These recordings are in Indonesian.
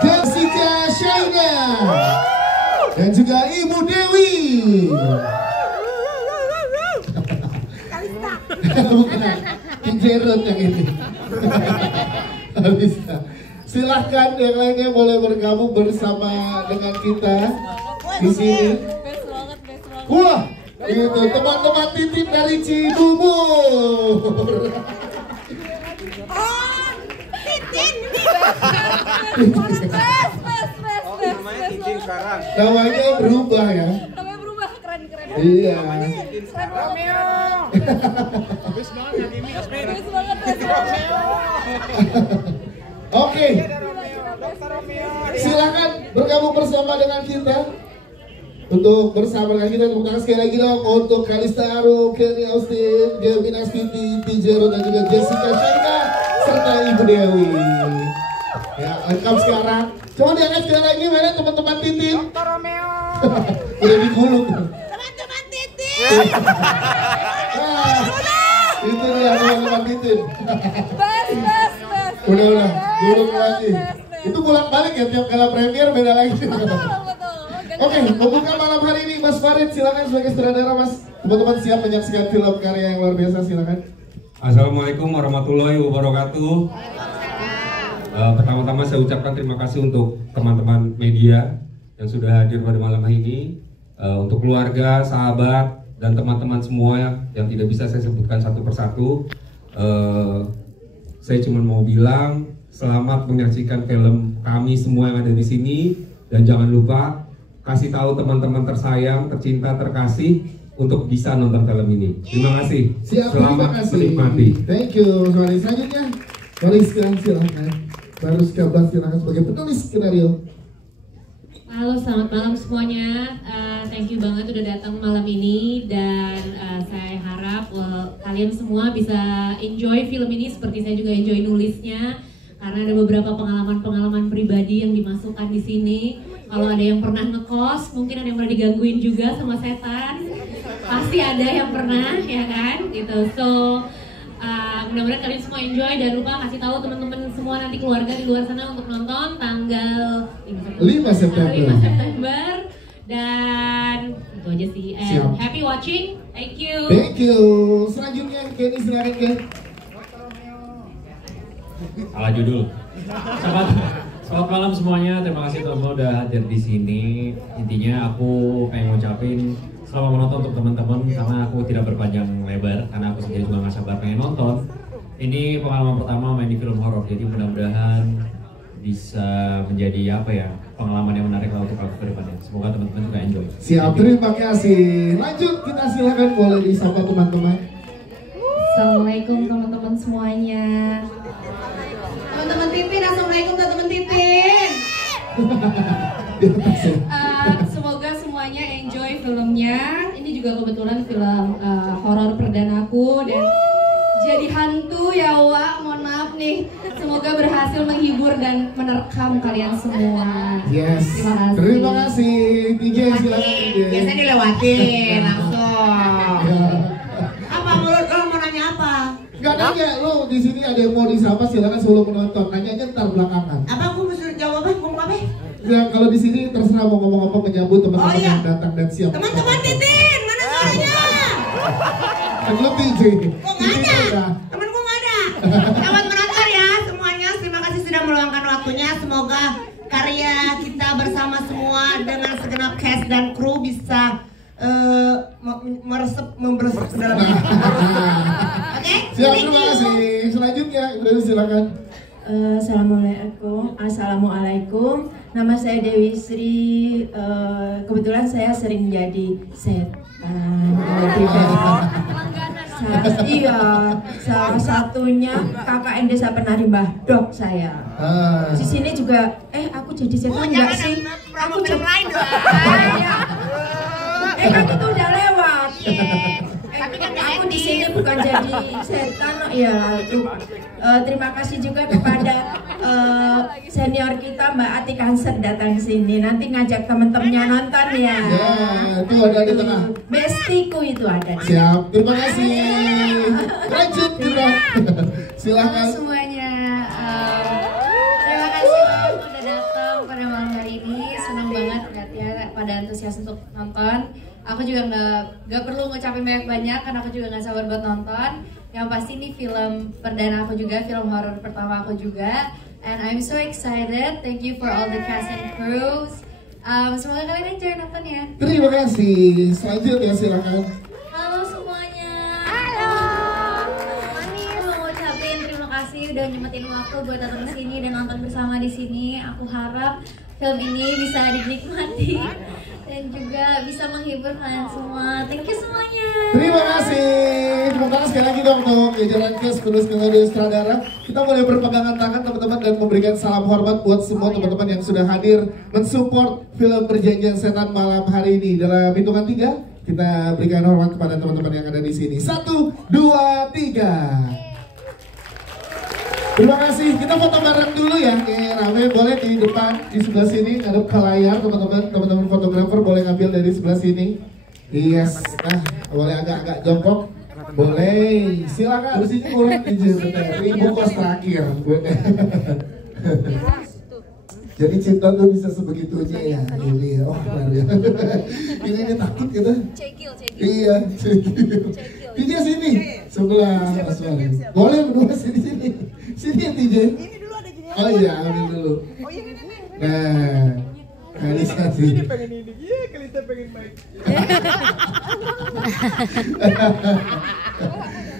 Jessica Shaina, dan juga Ibu Dewi. Bukan, King Jerot yang ini. Kalista. Silahkan yang lainnya boleh bergabung bersama dengan kita di sini. Wah, itu teman-teman titip dari Cibubur. Oh, Titin ini. Namanya Titin sekarang. Namanya berubah ya. Namanya berubah, keren. Iya. Keren Romeo. Habis banget ini. Bagus banget Romeo. Oke, silakan bergabung bersama dengan kita. Untuk bersama dengan kita, tepuk tangan sekali lagi dong untuk Kalista Arum, Kenny Austin, Gelvin Astiti, Tijero, dan juga Jessica Shaina serta Ibu Dewi. Ya, lengkap sekarang. Coba diangkat sekali lagi, mana teman-teman Titin? Dr. Romeo. Udah digulung. Teman-teman Titin. Itu dia teman-teman Titin. Best. Udah, gulung lagi. Itu bolak-balik ya, tiap kala premier beda lagi. Betul. Oke, membuka malam hari ini Mas Farid, silakan sebagai sutradara Mas. Teman-teman siap menyaksikan film karya yang luar biasa, silakan. Assalamualaikum warahmatullahi wabarakatuh. Pertama-tama saya ucapkan terima kasih untuk teman-teman media yang sudah hadir pada malam hari ini. Untuk keluarga, sahabat, dan teman-teman semua yang tidak bisa saya sebutkan satu persatu. Saya cuma mau bilang selamat menyaksikan film kami semua yang ada di sini, dan jangan lupa kasih tahu teman-teman tersayang, tercinta, terkasih untuk bisa nonton film ini. Terima kasih. Siap, Selamat terima kasih. menikmati. Thank you. Sorry, selanjutnya Mariska, silakan. Mariska Blas, silakan sebagai penulis skenario. Halo, selamat malam semuanya. Thank you banget udah datang malam ini, dan saya harap kalian semua bisa enjoy film ini seperti saya juga enjoy nulisnya, karena ada beberapa pengalaman-pengalaman pribadi yang dimasukkan di sini. Kalau ada yang pernah ngekos, mungkin ada yang pernah digangguin juga sama setan. Pasti ada yang pernah, ya kan? Gitu. So, mudah-mudahan kalian semua enjoy, dan lupa kasih tahu teman-teman semua nanti keluarga di luar sana untuk nonton tanggal 5 September. Dan itu aja sih. And happy watching. Thank you. Thank you. Selanjutnya Kenny, silakan Ken. Salah judul. Selamat malam semuanya. Terima kasih teman-teman udah hadir di sini. Intinya aku pengen ngucapin selamat menonton untuk teman-teman, karena aku tidak berpanjang lebar karena aku sendiri juga nggak sabar pengen nonton. Ini pengalaman pertama main di film horor, jadi mudah-mudahan bisa menjadi pengalaman yang menarik lah untuk aku ke depannya. Semoga teman-teman juga enjoy. Siap, terima kasih. Lanjut, kita silakan boleh disapa teman-teman. Assalamualaikum teman-teman semuanya. Teman-teman Titin, assalamualaikum teman-teman Titin. Semoga semuanya enjoy filmnya. Ini juga kebetulan film horor perdanaku, dan jadi hantu ya Wak, mohon maaf nih. Semoga berhasil menghibur dan menerkam kalian semua. Yes. Terima kasih. DJ silakan. Biasanya dilewatin langsung. Apa menurut lo mau nanya apa? Gak nanya, lo di sini ada yang mau disapa, silakan sebelum menonton. Nanyanya ntar belakangan. Apa aku mesti jawab apa? Ngomong apa? Ya, kalau di sini terserah mau ngomong apa, menyambut teman-teman yang datang dan siap. Teman-teman Titin, mana suaranya? Kan lo DJ. Kok nggak ada? Temenku nggak ada. Selamat menonton ya semuanya. Terima kasih sudah meluangkan waktunya. Semoga karya kita bersama semua dengan segenap cast dan kru bisa memberesap ke dalam. Oke? Siap, terima kasih. Selanjutnya, Ibu silakan. Assalamualaikum. Nama saya Dewi Sri. Kebetulan saya sering jadi setan. Iya, salah satunya kakak Desa Penari Mbah Dok saya. Di sini juga, aku jadi setan enggak sih? Aku film lain dong. Kan itu udah lewat. Tapi kan aku di sini bukan jadi setan, ya. Terima kasih juga kepada senior kita Mbak Ati Kanser datang sini. Nanti ngajak temen-temennya nonton ya. Ya, itu ada di tengah. Bestiku itu ada. Siap, terima kasih. Lanjut kita. Silakan. Halo semuanya. Terima kasih banget udah datang. pada antusias untuk nonton. Aku juga nggak perlu ngucapin banyak-banyak karena aku juga nggak sabar buat nonton. Yang pasti ini film perdana aku juga, film horor pertama aku juga. And I'm so excited. Thank you for all the cast and crews. Semoga kalian enjoy nontonnya. Terima kasih. Selanjutnya silakan. Halo semuanya. Halo. Aku mau ngucapin terima kasih udah nyempetin waktu buat datang ke sini dan nonton bersama di sini. Aku harap film ini bisa dinikmati dan juga bisa menghibur kalian semua. Thank you semuanya. Terima kasih. Terima kasih sekali lagi dong untuk jajaran cast, penulis kemudian sutradara. Kita boleh berpegangan tangan teman-teman dan memberikan salam hormat buat semua teman-teman yang sudah hadir mensupport film Perjanjian Setan malam hari ini. Dalam hitungan 3 kita berikan hormat kepada teman-teman yang ada di sini. 1, 2, 3. Terima kasih. Kita foto bareng dulu ya. Rame boleh di depan, di sebelah sini ngadep ke layar teman-teman. Teman-teman fotografer boleh ngambil dari sebelah sini. Yes. Nah, boleh agak-agak jongkok. Boleh. Silakan. Di sini kurang ibu kos terakhir. Jadi cinta tuh bisa sebegitunya ya. Ini oh ini takut kita. Cekil. Iya, cekil. TJ sini sebelah Mas Wali. Boleh berdua sini. Sini ya TJ. Ini dulu ada gini. Oh iya, ambil dulu. Oh iya ini. Nah, Kalista sih. Ini pengen ini, iya Kalista pengen main.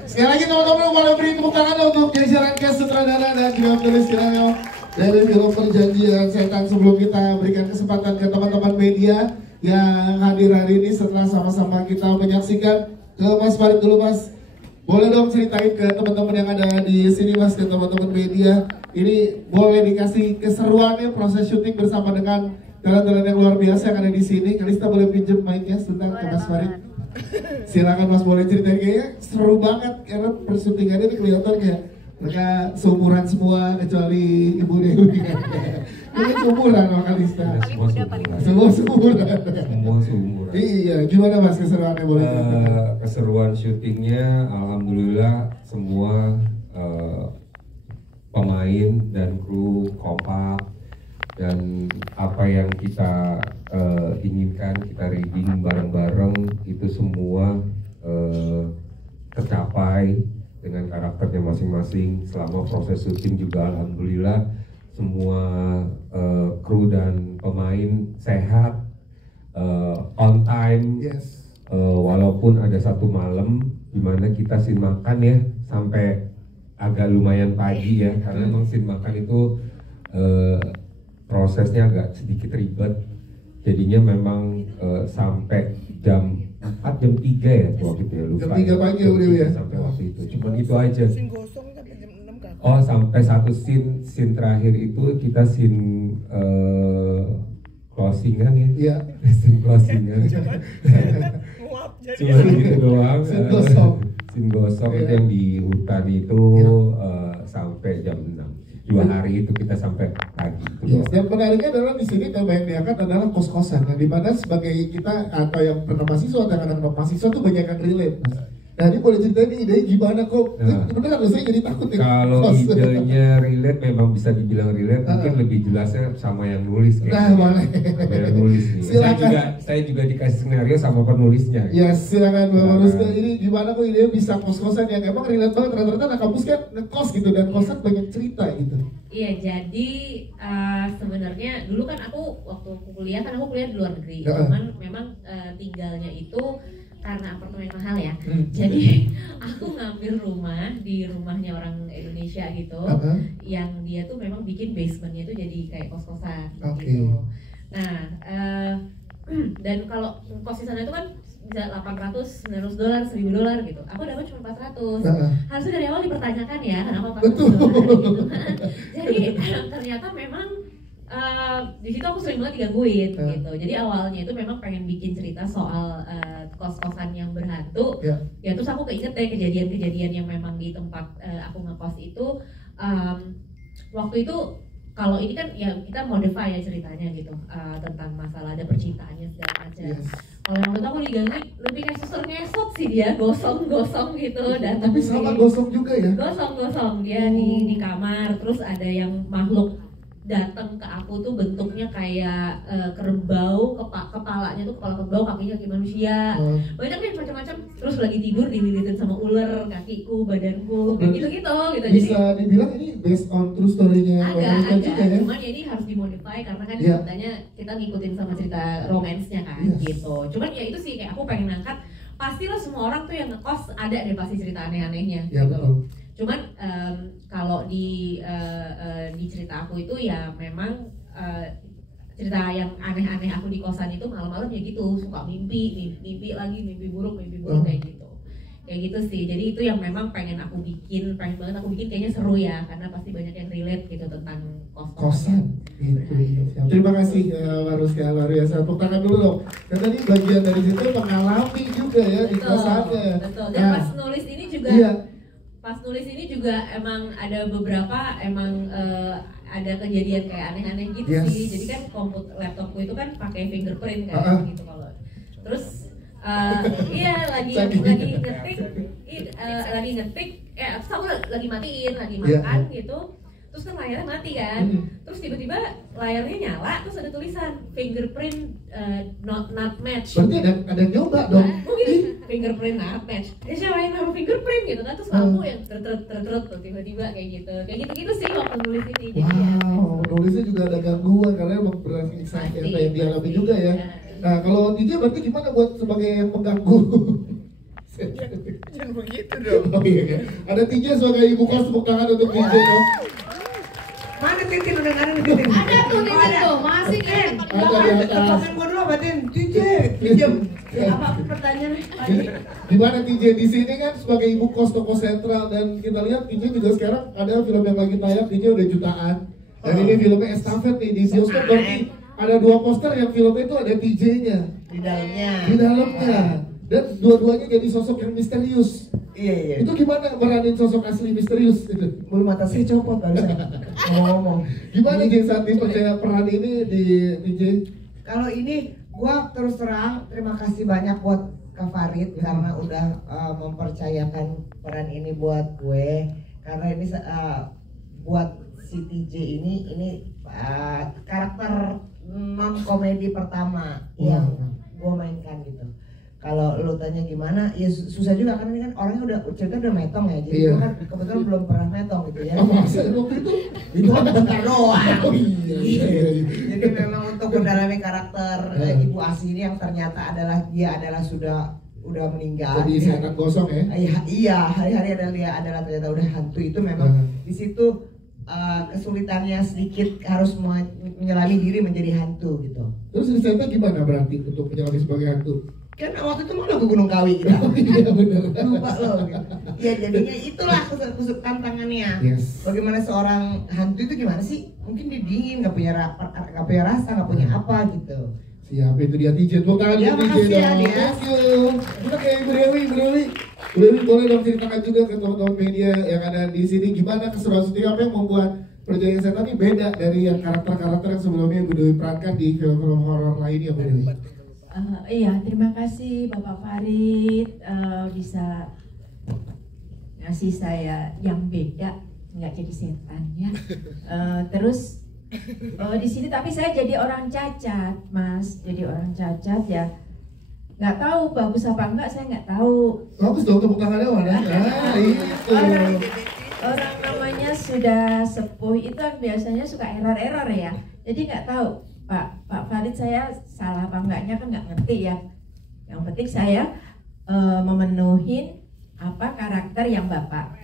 Sekali lagi teman-teman boleh beri tepuk tangan untuk jajaran cast sutradara dan juga penulis skenario dari film Perjanjian Setan. Sebelum kita berikan kesempatan ke teman-teman media yang hadir hari ini setelah sama-sama kita menyaksikan, ke Mas Farid dulu Mas. Boleh dong ceritain ke teman-teman yang ada di sini Mas, ke teman-teman media. Ini boleh dikasih keseruannya proses syuting bersama dengan talent-talent yang luar biasa yang ada di sini. Kalista boleh pinjem mic-nya sebentar ke Mas Farid. Silakan Mas, boleh ceritain, kayaknya seru banget karena persyutingannya ini kelihatan kayak mereka seumuran semua kecuali Ibu Dewi. Ini seumuran sama Kalista. Semua seumuran. Iya, gimana Mas keseruannya boleh? Keseruan syutingnya, alhamdulillah semua pemain dan kru kompak, dan apa yang kita inginkan, kita reading bareng-bareng itu semua tercapai dengan karakternya masing-masing. Selama proses syuting juga alhamdulillah semua kru dan pemain sehat, on time. Yes. Walaupun ada satu malam dimana kita scene makan ya sampai agak lumayan pagi ya, karena memang scene makan itu prosesnya agak sedikit ribet, jadinya memang sampai jam 4 jam 3 ya waktu itu ya, lupa. Jam 3 pagi ya udah ya. Sampai waktu itu, cuman itu aja. Scene gosong sampai jam 6 kan. Oh, sampai satu scene terakhir itu kita scene closingan ya. Iya. Scene closingan. Nguap jadi. Cuma gitu doang. Scene gosong. Scene gosong itu yang di hutan itu sampai jam 6. 2 hari itu kita sampai pagi. Yes, yang menariknya adalah di sini tema yang diangkat adalah kos-kosan, yang dimana sebagai kita atau yang pernah mahasiswa atau anak-anak mahasiswa tuh banyak yang relate. Nah, ini boleh ceritain ide gimana kok? Beneran saya jadi takut ya. Kalau idenya relate, memang bisa dibilang relate, mungkin lebih jelasnya sama yang nulis. Nah, boleh. Sama yang nulis nih. Saya juga dikasih skenario sama penulisnya. Ya, silakan Bapak Ruska. Ini gimana kok idenya bisa kos-kosan yang emang relate banget. Rata-rata anak kampus kan ngekos gitu, dan kosan banyak cerita gitu. Iya, jadi sebenarnya dulu kan aku waktu kuliah di luar negeri. Cuman memang tinggalnya itu karena apartemen mahal ya. Jadi aku ngambil rumah di rumahnya orang Indonesia gitu, yang dia tuh memang bikin basementnya tuh jadi kayak kos-kosan gitu. Nah, dan kalau kos di sana itu kan bisa $800, $900, $1.000 gitu. Aku dapat cuma 400. Harusnya dari awal dipertanyakan ya, kenapa $400 gitu. Jadi ternyata memang di situ aku sering banget digangguin gitu. Jadi awalnya itu memang pengen bikin cerita soal kos-kosan yang berhantu. Ya terus aku keinget deh kejadian-kejadian yang memang di tempat aku ngekos itu. Waktu itu kalau ini kan ya kita modify ya ceritanya gitu, tentang masalah ada percintaannya segala macam. Kalau yang menurut aku digangguin lebih kayak suster ngesot sih, dia gosong-gosong gitu. Dan tapi sama gosong juga ya? Gosong dia di kamar. Terus ada yang makhluk datang ke aku tuh bentuknya kayak kerbau, kepalanya tuh kepala kerbau, kakinya kaki manusia, banyak kan macam-macam. Terus lagi tidur dililitin sama ular, kakiku, badanku, kayak gitu-gitu gitu. Bisa Jadi dibilang ini based on true story-nya agak, juga ya? cuman ya ini harus dimodify karena kan Iya. ceritanya kita ngikutin sama cerita romance-nya kan, Yes. gitu. Cuman ya itu sih kayak aku pengen angkat, pastilah semua orang tuh yang ngekos ada deh pasti cerita aneh-anehnya Ya, gitu. betul. Cuman kalau di cerita aku itu ya memang cerita yang aneh-aneh aku di kosan itu malam-malam ya gitu, suka mimpi buruk kayak gitu sih. Jadi itu yang memang pengen banget aku bikin, kayaknya seru ya karena pasti banyak yang relate gitu tentang Kosan gitu. Terima kasih Mbak Ruska, luar biasa. Tepuk tangan dulu dong. Dan tadi bagian dari situ mengalami juga ya di kosannya. Betul. Dan Nah, pas nulis ini juga iya. Pas nulis ini juga emang ada beberapa ada kejadian kayak aneh-aneh gitu Yes. sih. Jadi kan laptopku itu kan pakai fingerprint kan gitu kalau. Terus iya lagi ngetik, terus aku lagi matiin, lagi makan gitu. Terus kan layarnya mati kan. Terus tiba-tiba layarnya nyala, terus ada tulisan fingerprint not match. Berarti ada nyoba dong. Mungkin fingerprint not match. Siapa yang naruh fingerprint gitu kan? Terus lampu yang terus tiba-tiba kayak gitu sih waktu nulis ini. Wow, nulisnya juga ada gangguan karena emang berarti apa yang dialami juga ya. Nah, kalau DJ berarti gimana buat sebagai yang mengganggu? Jangan begitu dong. Oh iya. Ada DJ sebagai ibu kos, tepuk tangan untuk DJ dong. Mana Titin udah nggak ada Titin? Ada tuh Titin tuh, masih kan? Ada di atas. Telepon gua dulu Batin. Pinjam. Apa pertanyaannya? Gimana DJ di sini kan sebagai ibu kos toko sentral, dan kita lihat DJ juga sekarang ada film yang lagi tayang, DJ udah jutaan. Dan ini filmnya estafet nih di bioskop, berarti ada 2 poster yang filmnya itu ada DJ-nya Di dalamnya. di dalamnya. Dan dua-duanya jadi sosok yang misterius. Iya. Itu gimana meranin sosok asli misterius? Bulu mata saya copot barusan. Ngomong. Gimana Jeng Santi percaya peran ini di DJ? Kalau ini gua terus terang terima kasih banyak buat Kak Farid karena udah mempercayakan peran ini buat gue, karena ini buat si TJ ini karakter non komedi pertama yang gue mainkan gitu. Kalau lo tanya gimana, ya susah juga kan, ini kan orangnya udah cerita udah metong ya, jadi gue kan kebetulan belum pernah metong gitu ya. Masa waktu Itu kan bentar doang. Oh iya. Jadi memang untuk mendalami karakter ibu asli ini yang ternyata dia adalah udah meninggal. Jadi seakan gosong ya? Iya, hari-hari dia adalah ternyata udah hantu. Itu memang di situ kesulitannya sedikit, harus menyelami diri menjadi hantu gitu. Terus risetnya gimana berarti untuk menyelami sebagai hantu? Kan waktu itu mana ke Gunung Kawi kita. Iya benar. Lupa lo. Ya jadinya itulah kusuk tantangannya. Yes. Bagaimana seorang hantu itu gimana sih? Mungkin dia dingin, nggak punya rasa, nggak punya apa gitu. Siap, itu dia DJ. Tepuk tangan Ya, DJ makasih ya, dong. Dias. Thank you. Kita kayak Ibu Dewi boleh dong ceritakan juga ke teman-teman media yang ada di sini, gimana keseruan syuting, apa yang membuat Perjanjian Setan ini beda dari yang karakter-karakter yang sebelumnya Ibu Dewi perankan di film-film horor lainnya, Bu Dewi. Iya, terima kasih Bapak Farid bisa ngasih saya yang beda, nggak jadi setan ya. Terus di sini tapi saya jadi orang cacat, Mas, jadi orang cacat ya. Nggak tahu bagus apa enggak, saya nggak tahu. Bagus dong, tepuk tangannya mana? Nah, itu. Orang namanya sudah sepuh itu kan biasanya suka error ya. Jadi nggak tahu Pak Farid saya salah apa enggaknya kan nggak ngerti ya. Yang penting saya memenuhi apa karakter yang Bapak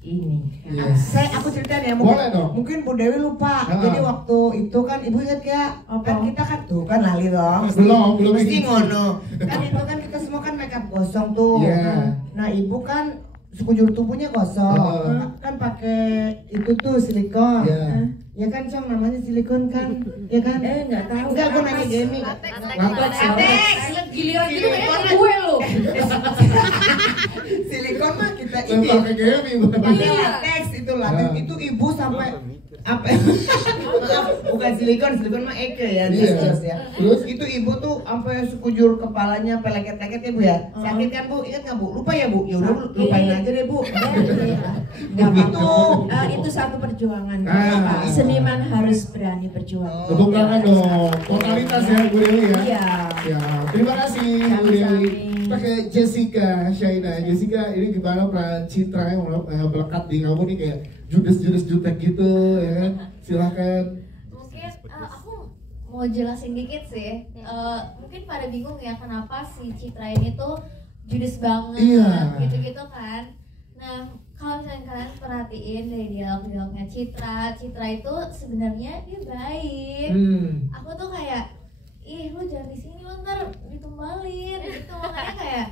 ini. Yes. Aku ceritain ya, Boleh dong. mungkin Bu Dewi lupa. Jadi waktu itu kan Ibu ingat ya, kan kita kan tuh kan lali dong. Belum Mesti gitu. ngono. Kan itu kan kita semua kan makeup gosong tuh. Yeah. Nah Ibu kan sekujur tubuhnya gosong. Kan pakai itu tuh silikon. Yeah. Ya kan Cong, namanya silikon kan, ya kan? Nggak tahu. Enggak, gue nanya gaming. Giliran gitu kayak gue lo. Silikon mah kita Yang ini. pakai gaming. Pakai latex itu latex itu Ibu sampai apa maaf bukan silikon mah Eke ya Iya. ya. Terus itu ibu tuh sampai sekujur kepalanya peleket-leket ya bu ya. Sakit kan bu? Ingat nggak bu? Lupa ya bu? Ya udah lupain aja deh bu. Nggak Begitu. apa-apa. Itu satu perjuangan. Ah. Seniman harus berani berjuang. Tepuk tangan dong. Totalitas ya Bu Dewi ya. Iya. Ya, terima kasih Bu Dewi. Sami-sami. Kita ke Jessica Shaina. Jessica, ini gimana peran Citra yang melekat di kamu nih kayak judes jutek gitu ya kan? Silahkan. Mungkin aku mau jelasin dikit sih. Mungkin pada bingung ya kenapa si Citra ini tuh judes banget Iya. gitu-gitu kan. Nah, kalau misalnya kalian perhatiin dari dialog-dialognya Citra itu sebenarnya dia baik. Aku tuh kayak, ih lu jangan di sini lu ntar ditumbalin gitu. Makanya kayak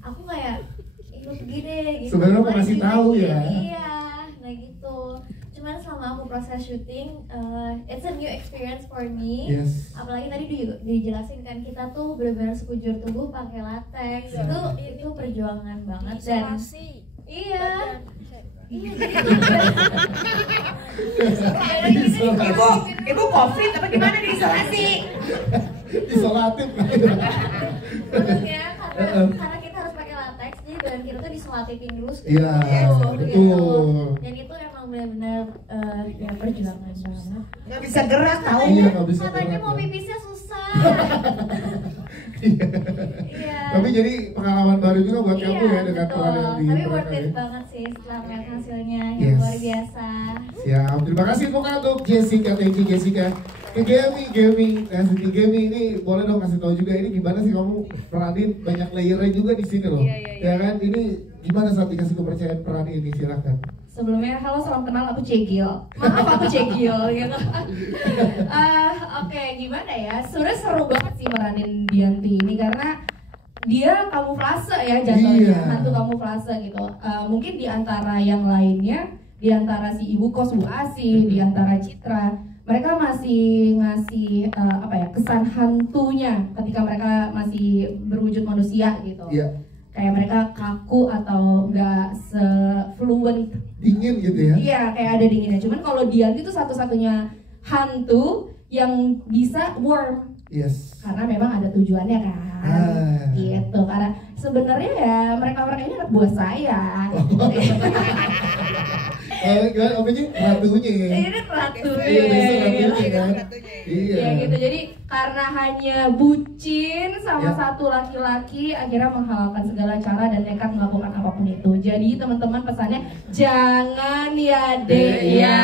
aku kayak, ih lu pergi deh gitu. Sebenarnya mau Gua ngasih juga tahu gini. ya. Iya, nah gitu. Cuman selama aku proses syuting, it's a new experience for me. Yes. Apalagi tadi dijelasin kan kita tuh benar-benar sekujur tubuh pakai latex. Itu perjuangan banget dan iya. Iya, jadi Ibu COVID apa gimana diisolasi? Isolatif. bentuknya karena kita harus pakai latex jadi badan kita tuh disolatifin dulu Iya, betul. dan itu emang benar-benar ya perjuangan banget. Nggak bisa gerak tahu. Iya, nggak bisa Katanya gerak, mau ya. pipisnya susah. Iya. Tapi jadi pengalaman baru juga buat kamu ya dengan betul. peran yang di Tapi worth ya. it banget sih setelah melihat hasilnya yang Yes. luar biasa. Siap, terima kasih untuk Jessica, thank you Jessica. Ke gaming, Siti Gaming ini boleh dong kasih tahu juga ini gimana sih kamu peranin banyak layernya juga di sini loh. Ya kan, ini gimana saat dikasih kepercayaan peran ini, silakan. Sebelumnya, halo salam kenal, aku Cegil. Maaf aku Cegil gitu. Oke, gimana ya? Sebenarnya seru banget sih meranin Dianti ini karena dia kamuflase ya jatuhnya, Iya. hantu kamuflase gitu. Mungkin di antara yang lainnya, di antara si ibu kos Bu Asih, di antara Citra, mereka masih ngasih kesan hantunya ketika mereka masih berwujud manusia gitu. Iya. Kayak mereka kaku atau nggak se-fluent. Dingin gitu ya. Iya, kayak ada dinginnya. Cuman kalau Dianti itu satu-satunya hantu yang bisa warm. Yes. Karena memang ada tujuannya kan. Gitu. Karena sebenarnya ya mereka-mereka ini anak buah saya. Apa sih? Ratunya ya. Ini ratunya. Iya, biasa ratunya kan. Iya. Ya gitu. Jadi karena hanya bucin sama Ya. satu laki-laki akhirnya menghalalkan segala cara dan nekat melakukan apapun itu. Jadi teman-teman pesannya jangan ya Dek ya.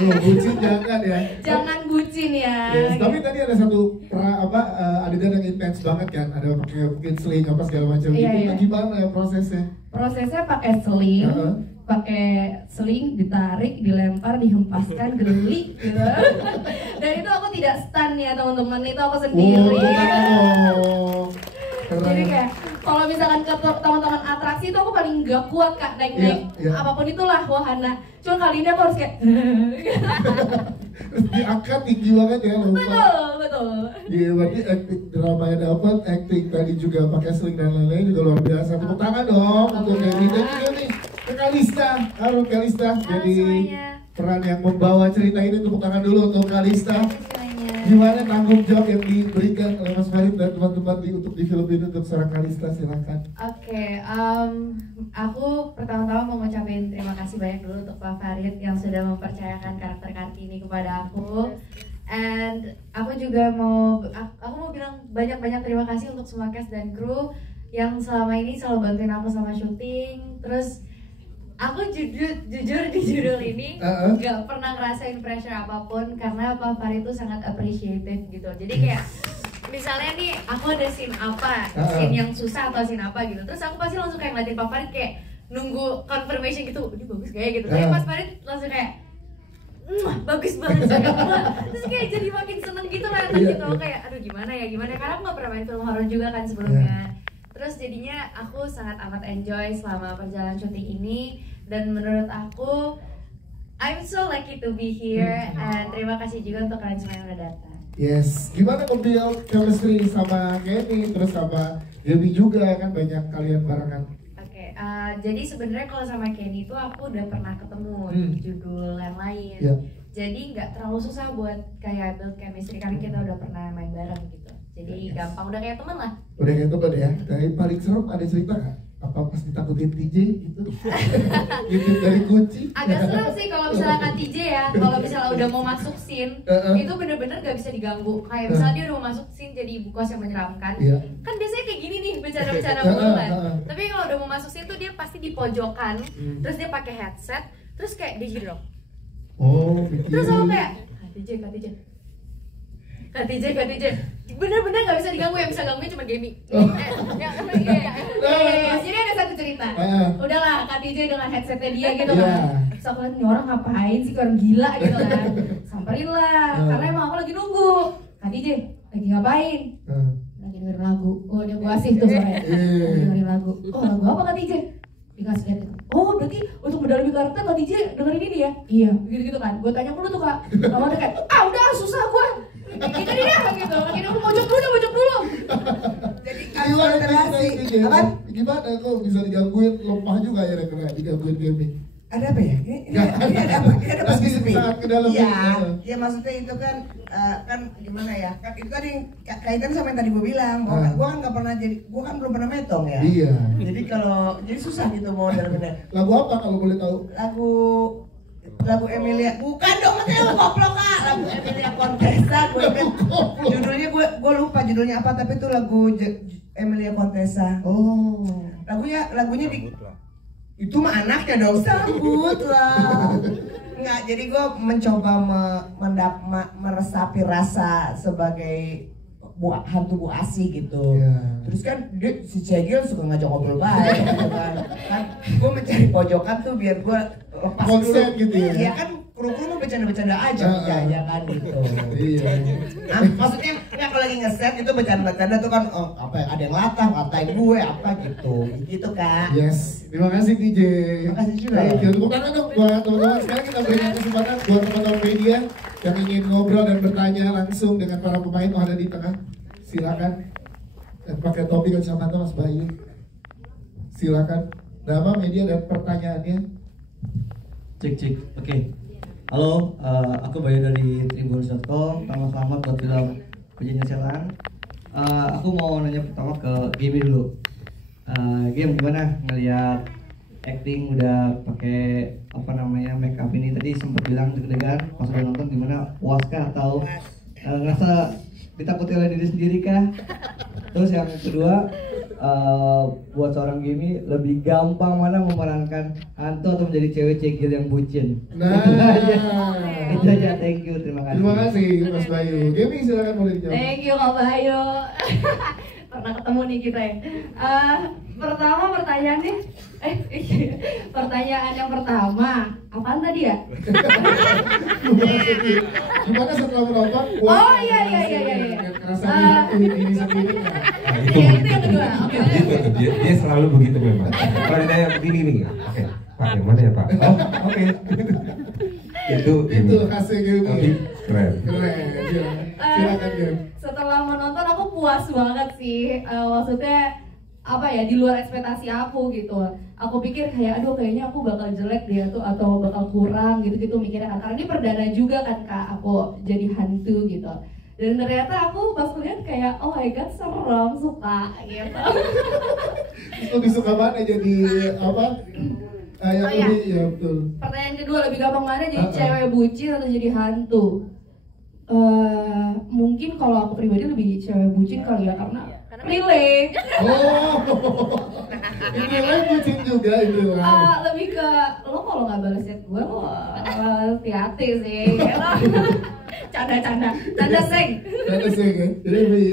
Oh, bucin jangan ya. Jangan bucin ya. Yes, tapi tadi ada satu adegan yang intens banget kan, ada pakai mungkin sling apa segala macam Iya, gitu. iya. Itu gimana ya prosesnya? Prosesnya pakai seling, ditarik, dilempar, dihempaskan, geli gitu. Dan itu aku tidak stun ya teman-teman, itu aku sendiri. Jadi kayak kalau misalkan ke teman-teman atraksi itu aku paling gak kuat Kak naik-naik Iya, iya. apapun itulah wahana. Cuma kali ini aku harus kayak diangkat tinggi banget ya, lupa. betul. Iya, berarti acting dramanya dapat, acting tadi juga pakai sling dan lain-lain juga luar biasa. Tepuk tangan dong untuk Dewi dan juga nih ke Kalista, halo Kalista. Jadi peran yang membawa cerita ini, tepuk tangan dulu untuk Kalista. Gimana tanggung jawab yang diberikan oleh Mas Farid dan teman-teman untuk di film ini untuk seorang Kalista, silakan. Oke, aku pertama-tama mau ngucapin terima kasih banyak dulu untuk Pak Farid yang sudah mempercayakan karakter Kartini kepada aku. And aku juga mau bilang banyak-banyak terima kasih untuk semua cast dan kru yang selama ini selalu bantuin aku sama syuting. Terus aku jujur di judul ini nggak pernah ngerasain pressure apapun karena Pak Farid itu sangat appreciative gitu. Jadi kayak misalnya nih aku ada scene apa, scene yang susah atau scene apa gitu, terus aku pasti langsung kayak ngeliatin Pak Farid kayak nunggu confirmation gitu, ini bagus kayak gitu. Tapi Mas Farid langsung kayak bagus banget saya. Terus kayak jadi makin seneng gitu lah gitu. Kayak aduh gimana karena aku nggak pernah main film horor juga kan sebelumnya. Terus jadinya aku sangat amat enjoy selama perjalanan syuting ini. Dan menurut aku I'm so lucky to be here. And terima kasih juga untuk kalian semua yang udah datang. Yes, gimana nge-build chemistry sama Kenny terus sama Dewi juga kan banyak kalian barengan. Oke, Jadi sebenarnya kalau sama Kenny itu aku udah pernah ketemu di judul yang lain. Yeah. Jadi nggak terlalu susah buat kayak build chemistry karena kita udah pernah main bareng gitu. Jadi gampang, udah kayak temen lah. Udah kayak temen ya. Dari paling serem ada cerita nggak? Apa pas ditakutin TJ gitu? Gitu dari kunci? Agak serem sih kalau misalnya Kak TJ ya. Kalau misalnya udah mau masuk scene, itu bener-bener gak bisa diganggu. Kayak misalnya dia udah mau masuk scene jadi ibu kos yang menyeramkan. Kan biasanya kayak gini nih, bercanda-bercanda mulu kan. Tapi kalau udah mau masuk scene tuh dia pasti di pojokan, terus dia pakai headset, terus kayak dia gitu dong. Oh, terus aku kayak Kak TJ, bener-bener gak bisa diganggu, yang bisa gangguin cuma Gemi. Jadi ada satu cerita. Udahlah, Kak TJ dengan headsetnya dia gitu kan. Terus aku liat, ini orang ngapain sih, orang gila gitu kan. Samperin lah, karena emang aku lagi nunggu. Kak TJ, lagi ngapain? Lagi dengerin lagu. Oh, dia gua asih tuh soalnya. Lagi dengerin lagu. Oh, lagu apa Kak TJ? Dikasih lihat gitu. Oh, berarti untuk mendalami karakter Kak TJ dengerin ini ya? Iya, gitu-gitu kan. Gue tanya dulu tuh Kak. Kamu ada kayak, udah susah gue. Gitu dia gitu. Makin aku pojok dulu. Jadi konsentrasi. Apa? Gimana kok bisa digangguin, lemah juga ya kena digangguin gaming. Ada apa ya? Ini ada apa? Ini ada pasti sepi. Ya maksudnya itu kan gimana ya? Kan itu tadi kaitan sama yang tadi gue bilang bahwa gue kan nggak pernah jadi, gue kan belum pernah metong ya. Iya. Jadi susah gitu mau benar-benar. Lagu apa kalau boleh tahu? Lagu Emilia, bukan dong, maksudnya lu goblok Kak. Lagu Emilia Contessa, gue inget judulnya, gue lupa judulnya apa, tapi itu lagu Emilia Contessa. Oh. Lagunya itu mah anaknya dong, sambut lah. Enggak, jadi gue mencoba meresapi rasa sebagai hantu Bu Asi gitu. Terus kan si Cegil suka ngajak ngobrol baik gitu kan. Gue mencari pojokan tuh biar gue lepas konsen dulu. gitu ya. Iya kan kru-kru mah bercanda-bercanda aja kan gitu. Iya. Maksudnya nggak kalau lagi ngeset itu bercanda-bercanda tuh kan apa ada yang latah, ngatain gue apa gitu. Gitu Kak. Yes. Terima kasih TJ. Terima kasih juga. Tepuk tangan dong buat teman-teman. Sekarang kita berikan kesempatan buat teman-teman media yang ingin ngobrol dan bertanya langsung dengan para pemain yang ada di tengah. Silakan. Dan pakai topi kacamata Mas Bayu. Silakan. Nama, media dan pertanyaannya. Cek. Oke. Halo, aku Bayu dari Tribunnews.com. Selamat buat film Perjanjian Setan. Aku mau nanya pertama ke Game dulu. Game gimana ngelihat acting udah pakai make up ini, tadi sempat bilang deg-degan pas udah nonton, gimana, puas kah atau ngerasa ditakuti oleh diri sendiri kah? Terus yang kedua, buat seorang Gimi lebih gampang mana memerankan hantu atau menjadi cewek cegil yang bucin? Itu aja, thank you, terima kasih. Terima kasih Mas Bayu. Gimi silakan boleh dijawab. Thank you Kak Bayu. Pernah ketemu nih kita ya. Pertama pertanyaannya, pertanyaan yang pertama, apaan tadi ya? Gimana setelah menonton? Oh iya. Rasanya ini sendiri. Itu yang kedua. Dia selalu begitu memang. Kalau ditanya begini nih, oke, Pak yang mana ya Pak? Oh, oke. Itu hasil Gimi. Keren. Silakan Gimi. Setelah menonton aku puas banget sih. Maksudnya apa ya, di luar ekspektasi aku gitu. Aku pikir kayak kayaknya aku bakal jelek dia tuh atau bakal kurang gitu mikirnya, karena ini perdana juga kan Kak aku jadi hantu gitu. Dan ternyata aku pas lihat kayak oh my god serem, suka gitu. Lebih suka mana jadi apa? Lebih ya betul. Pertanyaan kedua, lebih gampang mana jadi cewek bucin atau jadi hantu? Mungkin kalau aku pribadi lebih cewek bucin kali ya, karena relate. Ini bucin juga itu. Lebih ke lo kalau nggak balas chat gue lo hati-hati sih. Canda seng ya. Jadi lebih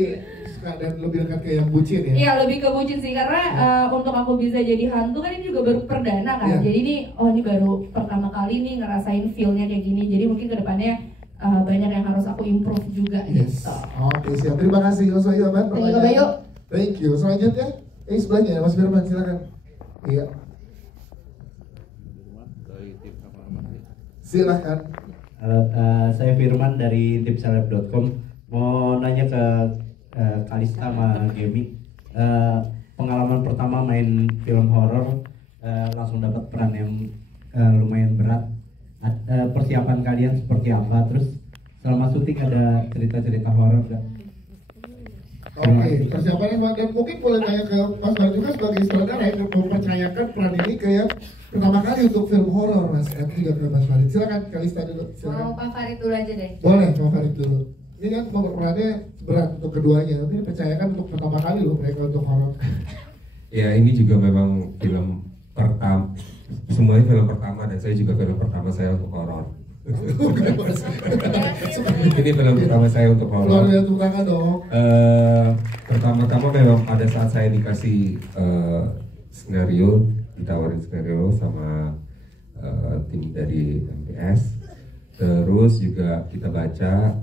suka dan lebih dekat ke yang bucin ya. Iya, lebih ke bucin sih, karena untuk aku bisa jadi hantu kan ini juga baru perdana kan. Jadi ini baru pertama kali nih ngerasain feel-nya kayak gini. Jadi mungkin kedepannya banyak yang harus aku improve juga gitu. Oke, siap. Terima kasih Mas Bayu. Thank you. Selanjutnya, sebelahnya Mas Firman, silakan. Iya. Silakan. Saya Firman dari tipseleb.com. Mau nanya ke Kalista sama Gemi. Pengalaman pertama main film horor langsung dapat peran yang lumayan berat. Persiapan kalian seperti apa? Terus selama syuting ada cerita-cerita horor nggak? Oke, persiapannya dan mungkin boleh tanya ke Mas Farid juga sebagai sutradara yang mempercayakan peran ini kayak pertama kali untuk film horor, Mas. Juga ke Mas Farid. Silakan Kalista dulu. Silakan. Mau Pak Farid dulu aja deh. Boleh, Pak Farid dulu. Ini kan perannya berat untuk keduanya, tapi dipercayakan untuk pertama kali loh mereka untuk horor. Ya ini juga memang film pertama, semuanya film pertama dan saya juga film pertama saya untuk horor. Ini film pertama saya untuk horor. Pertama-tama memang pada saat saya dikasih skenario, ditawarin skenario sama tim dari MPS, terus juga kita baca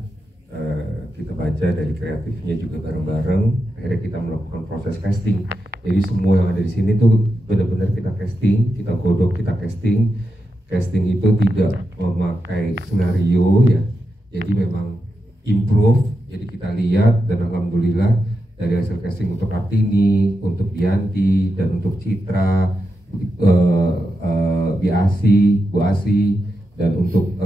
dari kreatifnya juga bareng-bareng. Akhirnya kita melakukan proses casting. Jadi semua yang ada di sini tuh benar-benar kita casting, kita godok, kita casting. Casting itu tidak memakai skenario ya, jadi memang improve. Jadi kita lihat dan alhamdulillah dari hasil casting untuk Kartini, untuk Dianti dan untuk Citra, Bu Asi dan untuk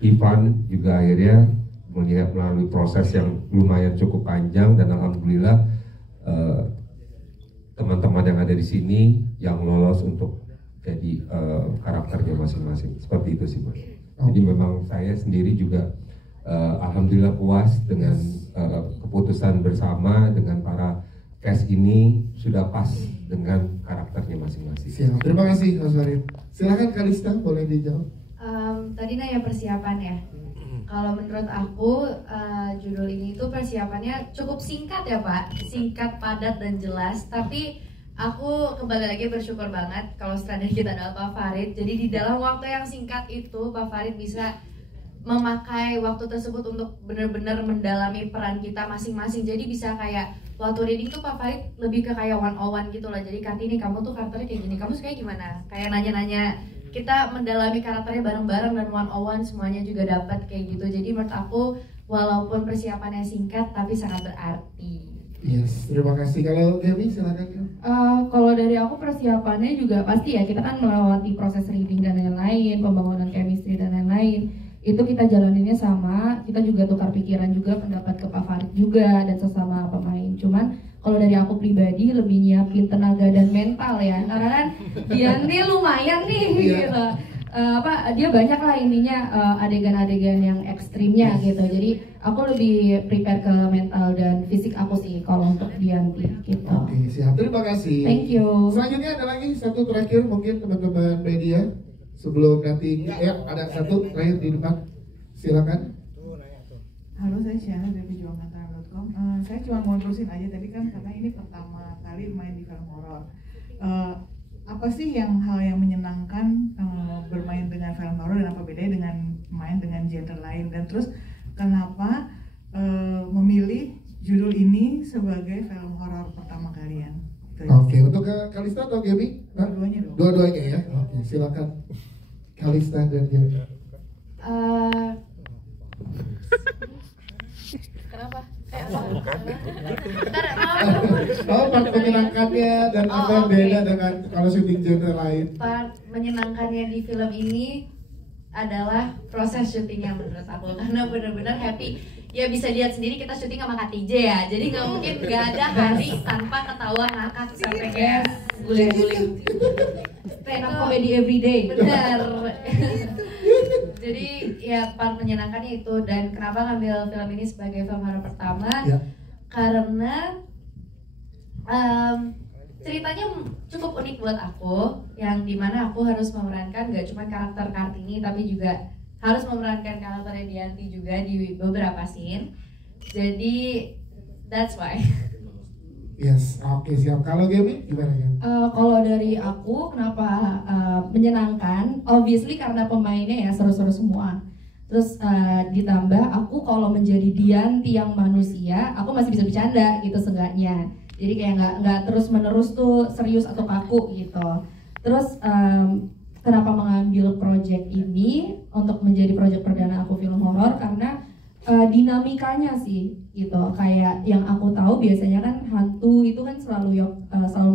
Ivan juga akhirnya melihat melalui proses yang lumayan cukup panjang dan alhamdulillah teman-teman yang ada di sini yang lolos untuk jadi karakternya masing-masing. Seperti itu sih Mas. Jadi memang saya sendiri juga alhamdulillah puas dengan keputusan bersama dengan para cast ini sudah pas dengan karakternya masing-masing. Siap. Terima kasih Mas Farid. Silakan Kalista, boleh dijawab. Tadi nanya persiapan ya. Kalau menurut aku judul ini tuh persiapannya cukup singkat ya Pak, singkat, padat dan jelas. Tapi aku kembali lagi bersyukur banget kalau sutradara kita adalah Pak Farid. Jadi di dalam waktu yang singkat itu Pak Farid bisa memakai waktu tersebut untuk benar-benar mendalami peran kita masing-masing. Jadi bisa kayak waktu reading tuh Pak Farid lebih ke kayak one on one gitu lah. Jadi Kartini kamu tuh karakternya kayak gini, kamu sukanya gimana? Kayak nanya-nanya, kita mendalami karakternya bareng-bareng dan one on one semuanya juga dapat kayak gitu. Jadi menurut aku walaupun persiapannya singkat tapi sangat berarti. Yes, terima kasih. Kalau Gaby silakan. Kalau dari aku persiapannya juga pasti ya, kita kan melewati proses reading dan lain-lain, pembangunan chemistry dan lain-lain. Itu kita jalaninnya sama, kita juga tukar pikiran juga, pendapat ke Pak Farid juga dan sesama pemain. Cuman kalau dari aku pribadi lebih nyiapin tenaga dan mental ya, karena kan dia nih lumayan nih gitu. Dia banyak lah ininya adegan-adegan yang ekstrimnya gitu. Jadi aku lebih prepare ke mental dan fisik aku sih kalau untuk Dianti gitu. Oke, siap. Terima kasih. Thank you. Selanjutnya ada lagi satu terakhir mungkin teman-teman media sebelum nanti ada satu terakhir di depan. Silakan. Halo, saya Syahna dari pejuangantara.com. Saya cuma mau terusin aja tadi kan karena ini pertama kali main di film horor. Apa sih hal yang menyenangkan bermain dengan film horor dan apa bedanya dengan main dengan genre lain, dan terus kenapa memilih judul ini sebagai film horor pertama kalian? Oke, untuk Kalista atau Gaby? Dua-duanya dong. Dua-duanya ya. Oke, silakan Kalista dan Gaby. Kenapa? Part menyenangkannya dan apa yang beda dengan kalau syuting genre lain? Part menyenangkannya di film ini adalah proses syutingnya menurut aku, karena benar-benar happy. Ya bisa lihat sendiri kita syuting sama Kak TJ ya, jadi nggak mungkin nggak ada hari tanpa ketawa ngakak sampai kayak guling-guling. Stand up comedy everyday. Benar. Jadi ya part menyenangkannya itu. Dan kenapa ngambil film ini sebagai film horor pertama? Karena ceritanya cukup unik buat aku, yang dimana aku harus memerankan gak cuma karakter Kartini tapi juga harus memerankan karakter Dianti juga di beberapa scene. Jadi that's why. Yes, oke, siap. Kalau Gaby gimana ya? Kalau dari aku kenapa menyenangkan? Obviously karena pemainnya ya seru-seru semua. Terus ditambah aku kalau menjadi Dianti yang manusia, aku masih bisa bercanda gitu seenggaknya. Jadi kayak nggak terus menerus tuh serius atau kaku gitu. Terus kenapa mengambil project ini untuk menjadi project perdana aku film horor? Karena dinamikanya sih gitu. Kayak yang aku tahu biasanya kan hantu itu kan selalu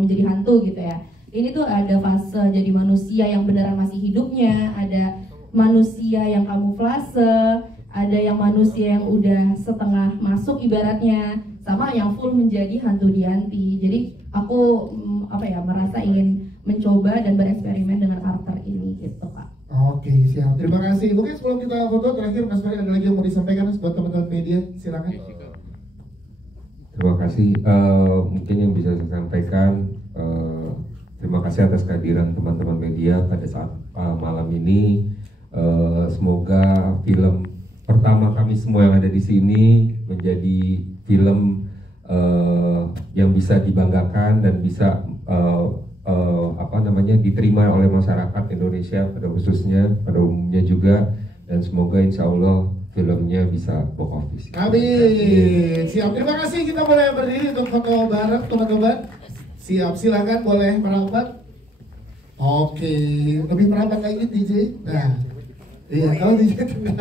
menjadi hantu gitu ya. Ini tuh ada fase jadi manusia yang beneran masih hidupnya, ada manusia yang kamuflase, ada yang manusia yang udah setengah masuk ibaratnya, sama yang full menjadi hantu Dianti. Jadi aku merasa ingin mencoba dan bereksperimen dengan karakter ini gitu Pak. Oke, siap. Terima kasih. Mungkin sebelum kita foto terakhir Mas Ferry ada lagi yang mau disampaikan buat teman-teman media, silakan. Terima kasih. Mungkin yang bisa saya sampaikan, terima kasih atas kehadiran teman-teman media pada saat malam ini. Semoga film pertama kami semua yang ada di sini menjadi film yang bisa dibanggakan dan bisa diterima oleh masyarakat Indonesia pada khususnya, pada umumnya juga, dan semoga insya Allah filmnya bisa box office. Amin. Siap. Terima kasih. Kita boleh berdiri untuk foto bareng teman-teman. Siap. Silakan boleh merapat. Oke. Lebih merapat lagi DJ. Nah. Iya. Kalau DJ tengah.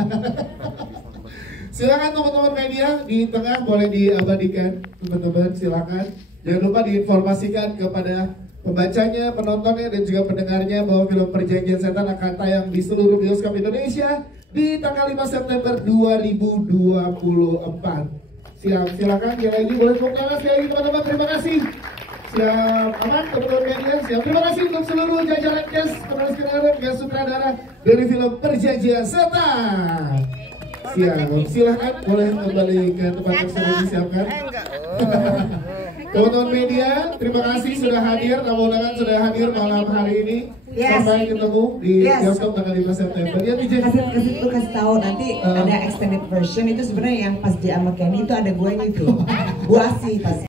Silakan teman-teman media di tengah boleh diabadikan teman-teman. Silakan. Jangan lupa diinformasikan kepada pembacanya, penontonnya, dan juga pendengarnya bahwa film Perjanjian Setan akan tayang di seluruh bioskop Indonesia di tanggal 5 September 2024. Siap, silakan. Sekali lagi boleh tepuk tangan sekali lagi teman-teman. Terima kasih. Siap, aman teman-teman media. Siap. Terima kasih untuk seluruh jajaran cast, penulis skenario, cast sutradara dari film Perjanjian Setan. Siap, silakan boleh kembali ke tempat yang sudah disiapkan. Teman-teman media, terima kasih sudah hadir, tamu undangan sudah hadir malam hari ini. Sampai ketemu di bioskop tanggal 5 September. Ya, kasih tahu nanti ada extended version itu sebenarnya yang pas dia sama Kenny itu ada gue itu. Gua sih pas